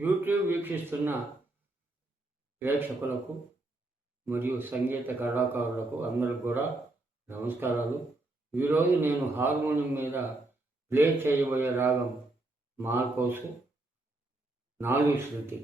YouTube వీక్షిస్తున్న ప్రేక్షకులకు మరియు సంగీత కళాకారులకు అందరికి కూడా నమస్కారాలు. ఈరోజు నేను హార్మోనియం మీద ప్లే చేయబోయే రాగం మార్కోసు 4 శృతి.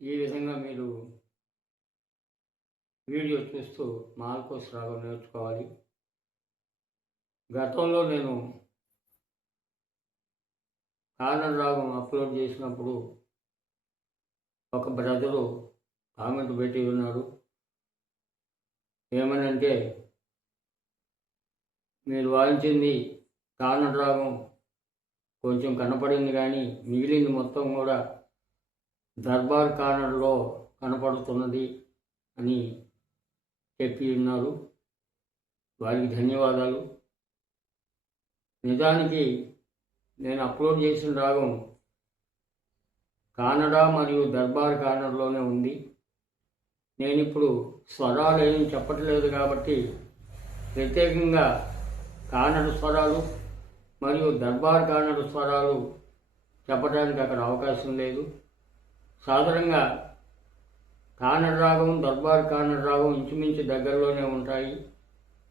ఈ విధంగా మీరు వీడియో చూస్తూ మార్కోస్ రాగం నేర్చుకోవాలి. గతంలో నేను కార్నర్ రాగం అప్లోడ్ చేసినప్పుడు ఒక బ్రదరు కామెంట్ పెట్టి ఉన్నాడు. ఏమనంటే, మీరు వాయించింది కార్నర్ రాగం కొంచెం కనపడింది, కానీ మిగిలింది మొత్తం కూడా దర్బార్ కార్నర్లో కనపడుతున్నది అని చెప్పి ఉన్నారు. వారికి ధన్యవాదాలు. నిజానికి నేను అప్లోడ్ చేసిన రాగం కానడా మరియు దర్బార్ కార్నర్లోనే ఉంది. నేను ఇప్పుడు స్వరాలు ఏం చెప్పట్లేదు కాబట్టి ప్రత్యేకంగా కానడ స్వరాలు మరియు దర్బార్ కానడ స్వరాలు చెప్పడానికి అక్కడ అవకాశం లేదు. సాధారణంగా కానడ రాగం దర్బార్ కానడ రాగం ఇంచుమించు దగ్గరలోనే ఉంటాయి.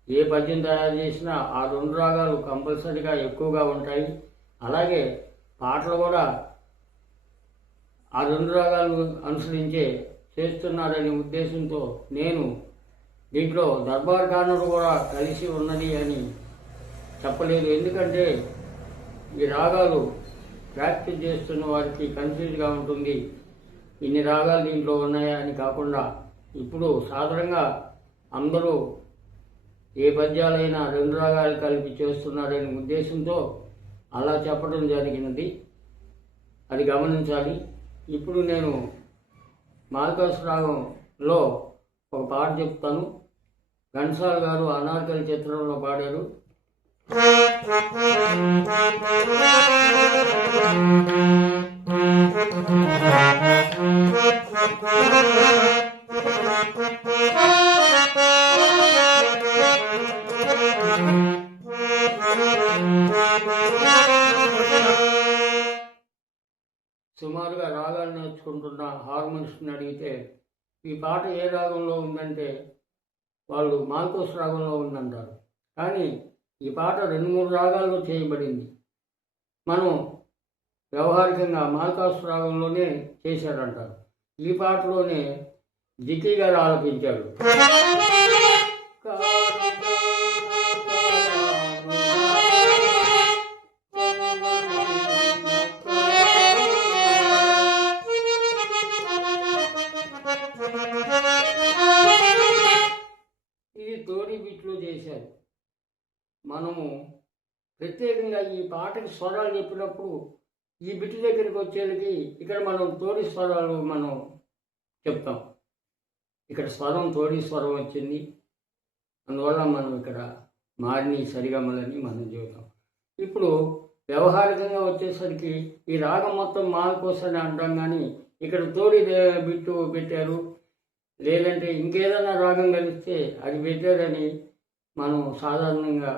ఏ పద్యం తయారు చేసినా ఆ 2 రాగాలు కంపల్సరీగా ఎక్కువగా ఉంటాయి. అలాగే పాటలు కూడా ఆ 2 రాగాలు అనుసరించే చేస్తున్నారనే ఉద్దేశంతో నేను దీంట్లో దర్బార్ కానడ కూడా కలిసి ఉన్నది అని చెప్పలేదు. ఎందుకంటే ఈ రాగాలు ప్రాక్టీస్ చేస్తున్న వారికి కన్ఫ్యూజ్గా ఉంటుంది. ఇన్ని రాగాలు దీంట్లో ఉన్నాయా అని కాకుండా ఇప్పుడు సాధారణంగా అందరూ ఏ పద్యాలైనా 2 రాగాలు కలిపి చేస్తున్నారనే ఉద్దేశంతో అలా చెప్పడం జరిగినది. అది గమనించాలి. ఇప్పుడు నేను మార్కోస్ రాగంలో ఒక పాట చెప్తాను. ఘంటసాల గారు అనార్కలి చిత్రంలో పాడారు. సుమారుగా రాగాలు నేర్చుకుంటున్న హార్మోనిస్ట్ని అడిగితే ఈ పాట ఏ రాగంలో ఉందంటే వాళ్ళు మాల్కోస్ రాగంలో ఉందంటారు. కానీ ఈ పాట 2-3 రాగాల్లో చేయబడింది. మనం వ్యవహారికంగా మాల్కోస్ రాగంలోనే చేశారంటారు. ఈ పాటలోనే జికి గారు ఆలపించాడు. ఇది తోడి బిట్లో చేశారు. మనము ప్రత్యేకంగా ఈ పాటకి స్వరాలు చెప్పినప్పుడు ఈ బిట్ దగ్గరికి వచ్చేళ్ళకి ఇక్కడ మనం తోడి స్వరాలు మనం చెప్తాం. ఇక్కడ స్వరం తోడి స్వరం వచ్చింది, అందువల్ల మనం ఇక్కడ మారిని సరిగమలని మనం చెబుతాం. ఇప్పుడు వ్యవహారికంగా వచ్చేసరికి ఈ రాగం మొత్తం మాల్కోస్ అని అంటాం, కానీ ఇక్కడ తోడి బిట్టు పెట్టారు, లేదంటే ఇంకేదైనా రాగం కలిస్తే అది పెట్టారని మనం సాధారణంగా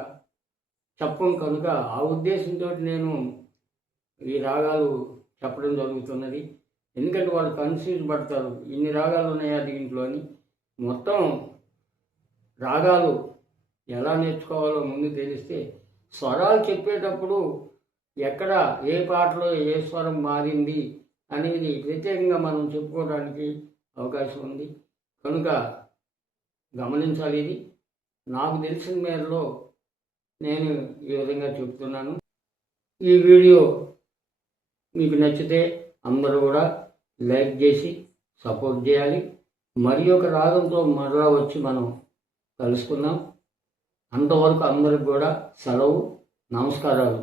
చెప్పం. కనుక ఆ ఉద్దేశంతో నేను ఈ రాగాలు చెప్పడం జరుగుతున్నది. ఎందుకంటే వాళ్ళు కన్ఫ్యూజ్ పడతారు, ఇన్ని రాగాలు ఉన్నాయా దీంట్లో అని. మొత్తం రాగాలు ఎలా నేర్చుకోవాలో ముందు తెలిస్తే స్వరాలు చెప్పేటప్పుడు ఎక్కడ ఏ పాటలో ఏ స్వరం మారింది అనేది ప్రత్యేకంగా మనం చెప్పుకోవడానికి అవకాశం ఉంది. కనుక గమనించాలి. ఇది నాకు తెలిసిన మేరలో నేను ఈ విధంగా చెప్తున్నాను. ఈ వీడియో మీకు నచ్చితే అందరూ కూడా లైక్ చేసి సపోర్ట్ చేయాలి. మరి ఒక రాగంతో మరలా వచ్చి మనం కలుసుకుందాం. అంతవరకు అందరికి కూడా సెలవు. నమస్కారాలు.